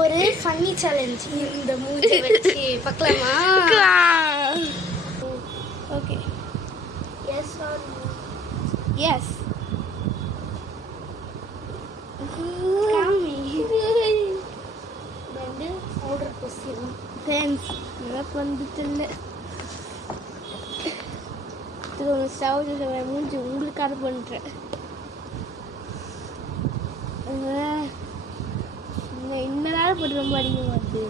ஒரு funny challenge இந்த மூஞ்சி வச்சு பார்க்கலாமா? Okay. Yes or no? Yes. காமி வந்து ஆர்டர் போசிடலாம். ஃப்ரெண்ட்ஸ் எனக்கு வந்துட்டு இல்லை. இது ஒரு சவுண்ட் மூஞ்சி உங்களுக்காக பண்ணுறேன். இந்த நேரம் போட்டு ரொம்ப அதிகமாக வருது.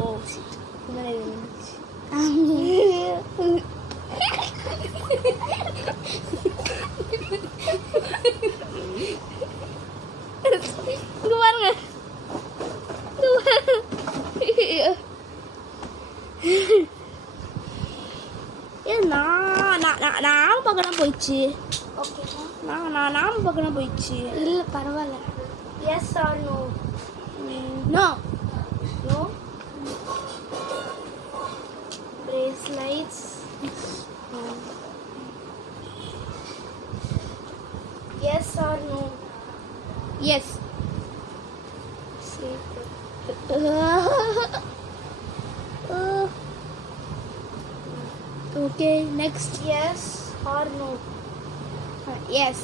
Oh shit. இந்த நேரம் வந்துச்சு. இங்க பாருங்க. நான் பக்கம் போயிடுச்சு. ஓகே நான் பக்கம் போயிடுச்சு. இல்லை பரவாயில்ல. Yes or no? No. No. bracelets. Yes or no? Yes. Okay, next. Yes or no? Yes.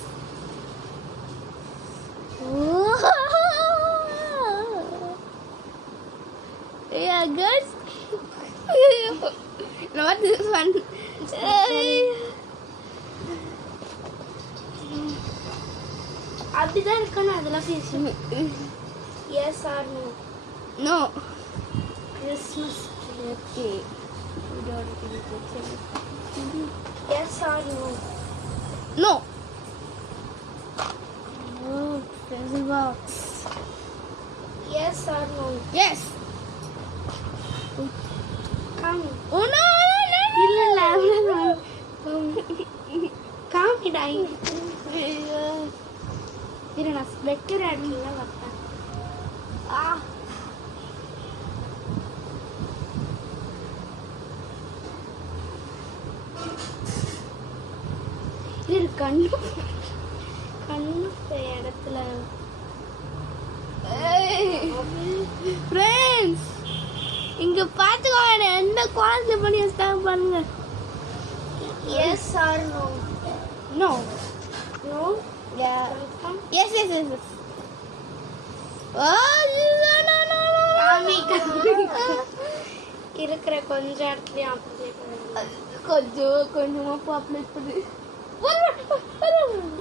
Yeah, good. Not this one. அப்படிதான் இருக்கணும். அதெல்லாம் பேசணும். Yes or no? No. Christmas Okay. Yes or no? No. Oh, pencil box. Yes or no? Yes. Come. Oh no. இல்ல காமிடா. இரு நான் Spectre ஆட்ல வரேன். இரு கண்ணு இடத்துல. ஃப்ரெண்ட்ஸ் இங்க பாத்துக்கோங்க எந்த குவாலிட்டி பண்ணி வச்சாங்க பாருங்க. Yes or no? No. No? Yeah. Yes. Oh, no. இருக்கிற கொஞ்ச இடத்துலயும் அப்ளை பண்ணு. கொஞ்சமா அப்ளை பண்ணு.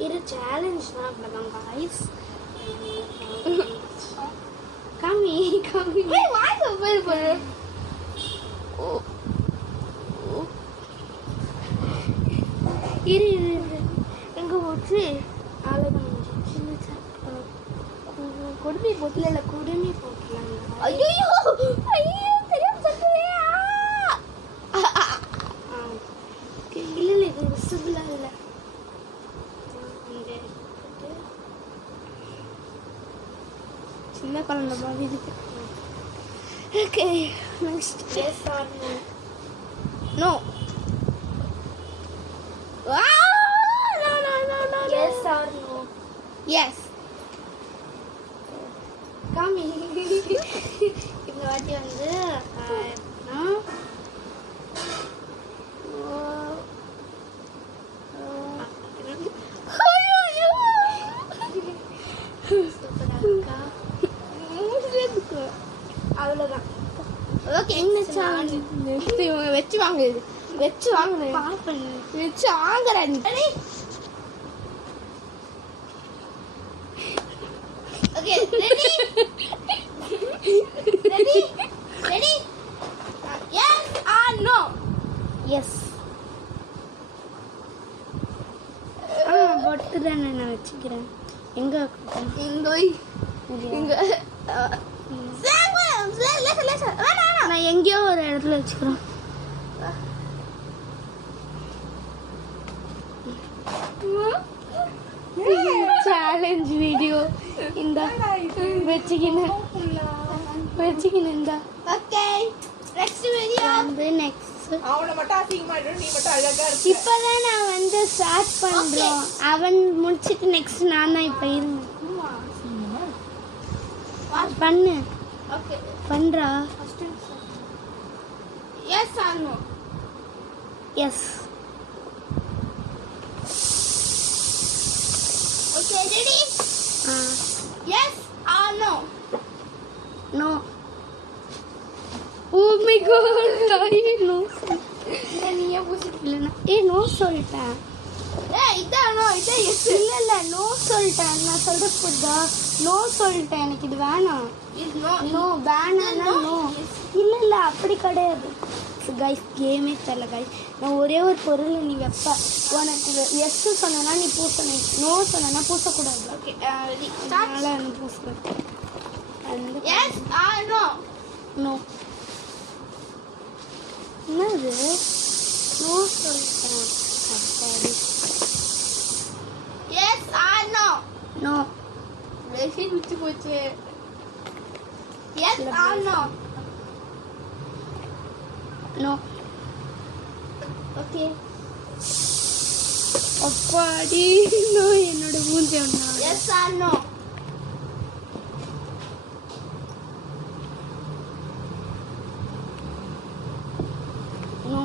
இது சேலஞ்ச் தான். அப்படிதான் गाइस. காமி ஏய் வாய் அப்ளை பண்ணு. இரு எங்க போச்சு? அவ்வளோதான். கொடுமை போட்டுல இல்லை குடுமி போட்டலாம். ஐயோ தெரியாம சொல்றியா? இல்லை இது விசிபிளா இல்லை. சின்ன குழந்தை மாதிரி இருக்கு. Okay next. Yes or no? No. No. Yes or no? Yes. காமி இந்த வாட்டி வந்து அவ்வளோதான். ஓகே நெக்ஸ்ட் இவங்க வெச்சு வாங்குது. வெச்சு வாங்குறேன். பாப்பேன். வெச்சு வாங்குறேன். Okay ready yes or no? Yes. பொட்டு தானே நான் வச்சுக்கிறேன். எங்க நான் எங்கேயோ ஒரு இடத்துல வச்சுக்கிறேன். சேலஞ்ச் வீடியோ இந்த வச்சுக்கினேன் இந்த. ஓகே நெக்ஸ்ட் வீடியோ வந்து நெக்ஸ்ட். அவனை மட்டும் அசிங்கமாயிடு, நீ மட்டும் அழகா இருக்க. இப்பதான் நான் வந்து ஸ்டார்ட் பண்றோம். அவன் முடிச்சிட்டு நெக்ஸ்ட் நான் தான் இப்ப இருந்தேன். பண்ணு ஓகே பண்றா. Yes or no. Yes. Okay ready. Yes or no. No. Oh my god தாயே நோ. நீயே புசி. இல்லைண்ணா நோ சொல்லிட்டேன். இதான் நோ இதான் எஸ். இல்லை நோ சொல்லிட்டேன். நான் சொல்றது புரியுதா? நோ சொல்லிட்டேன். எனக்கு இது வேணாம். Is no. நோ வேணாம்னா நோ. இல்லை அப்படி கிடையாது கைஸ். கேமே தெரியல கைஸ். நான் ஒரே ஒரு பொருள் நீ வைப்ப. உனக்கு எஸ் சொன்னா நீ பூசணும், நோ சொன்னா பூசக்கூடாது. Okay ready. அதனால நீ பூசணும். Yes or no. நோ. என்னது நோ சொல்லிட்டேன். அப்பாடி. Yes or no. நோ. வெசி குச்சி போச்சு. Yes or no. No. Okay அப்பாடி. நோ என்னோட மூஞ்சி ஒன்றா. Yes or no. நோ.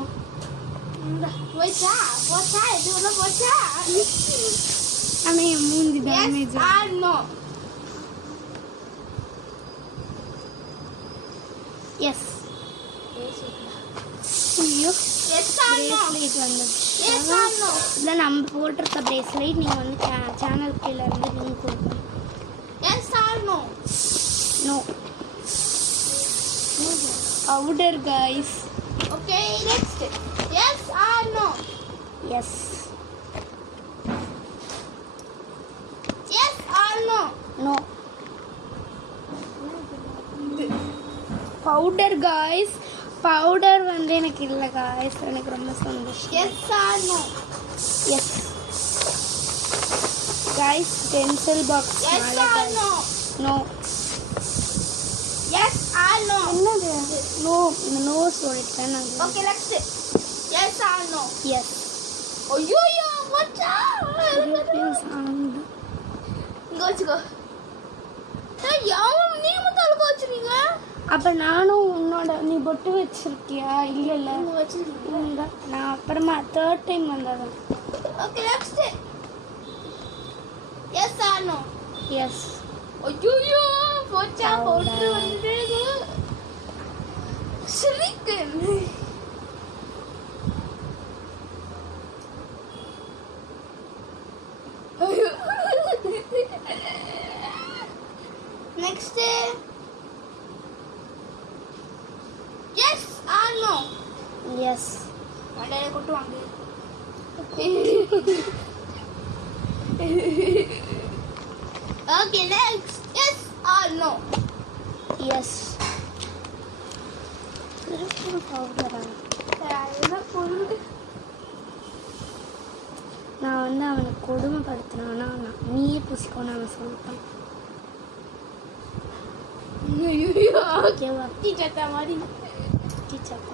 போச்சா போச்சா இது உள்ள போச்சா. ஆனால் என் மூஞ்சி is damage. Or no. Yes. ஐயோ எஸ் ஆர் நோ. பிரேஸ்லெட் வந்துச்சு. Yes or no. இல்லை நம்ம போட்டிருக்க பிரேஸ்லெட் நீங்கள் வந்து சேனல் கீழே இருந்து லிங்க் கொடுக்கணும். Yes or no. No. Powder guys. Okay next. Yes or no. Yes. Yes or no. No. Powder guys. Powder வந்து எனக்கு இல்லை காய்ஸ். எனக்கு ரொம்ப சந்தோஷம். Yes or no. Yes guys. Pencil box. Yes or no. No. Yes or no. என்னது no. No சொல்லிட்டேன் நான். Okay next. Yes or no. Yes. ஐயோ போச்சா. சவுண்ட். இங்க வச்சுக்கோ. யாவும் நீ மட்டும் அழுக வச்சுறீங்க. அப்போ நானும் உன்னோட நீ பொட்டு வச்சிருக்கியா? இல்லை இங்க வச்சிருக்கீங்க. நான் அப்புறமா தேர்ட் டைம் வந்ததான். Okay next. Yes or no. Yes. ஐயோ போச்சா. பவுடர் வந்து silicon. Next. Yes or no. Yes. மண்டையில கொட்டு வாங்க. Okay next. Yes or no. Yes. பவுடரா? நான் வந்து அவனை கொடுமைப்படுத்தினானா நீயே பூசிக்கோன்னு அவன் சொல்லிட்டான். ஓகேவா? டீச்சர் மாதிரி. Teacher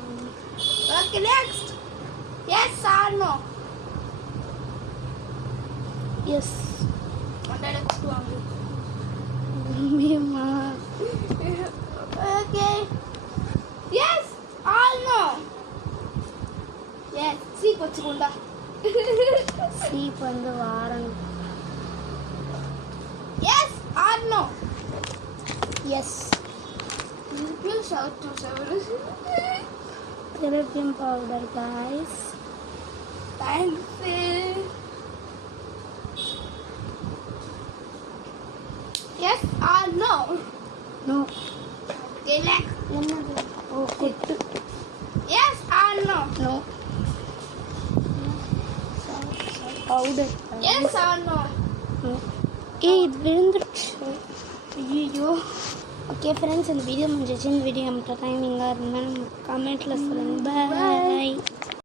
okay next. Yes or no. Yes. மண்டையில கொட்டு வாங்க. உண்மையம்மா. Okay. Yes or no. Yes சி வச்சுக்கோண்டா. சீப் வந்து வாரம். Yes or no. Yes. Perfume powder guys. Thanks. Yes or no. No. Okay next. என்னது? ஓ கொட்டு. Yes or no. No. Powder. Yes or no. ஏய் இது விழுந்துருச்சு. ஐயோ. ஓகே ஃப்ரெண்ட்ஸ், இந்த வீடியோ முடிஞ்சிச்சு. இந்த வீடியோ நமக்கு டைமிங்காக இருந்தால் நம்ம கமெண்ட்டில் சொல்லுங்கள். பாய்.